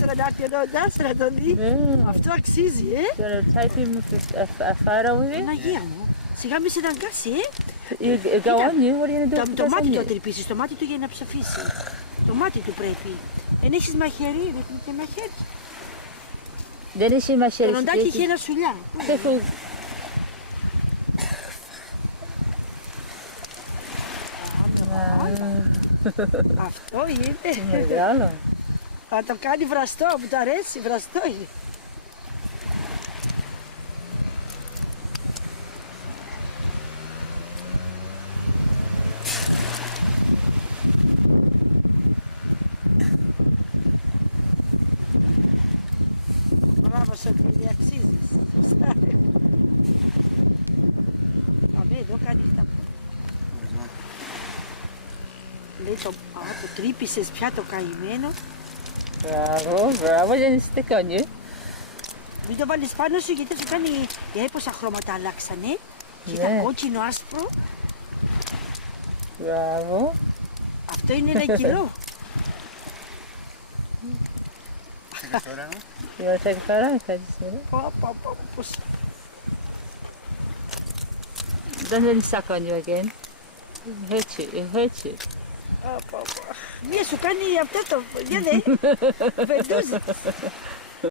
τώρα να έρθει εδώ ο Ντάς να τον δει. Αυτό αξίζει, Τώρα τσάιπι μου αφάρα μου είναι. Παναγία μου. Σιγά μη σε δαγκάσει, Γαόνι, μπορεί να Το μάτι του τρυπήσεις, το μάτι του για να ψαφίσει. Το μάτι του πρέπει. Δεν έχεις μαχαίρι, ρίχνει και μαχαίρι. Δεν έχει μαχαίρι. Το νοντάκι είχε ένα σουλιά. Αυτό είναι. Μεγάλο. Θα το κάνει βραστό, μου το αρέσει, βραστό είναι. Μπράβο Σωτήρη, αξίζεις. Πάμε εδώ, κάνει τα. Λέει το τρύπησες πια το καημένο. Μπράβο, δεν είστε κονιέ. Μην το βάλεις πάνω σου γιατί σου κάνει πόσα χρώματα αλλάξανε. Και ήταν κόκκινο άσπρο. Μπράβο. Αυτό είναι 1 κιλό. Io te che farai, Πώς. Δεν είναι σακόνιο again. Έτσι. Μία σου κάνει αυτό το, για δε, βεντούζει.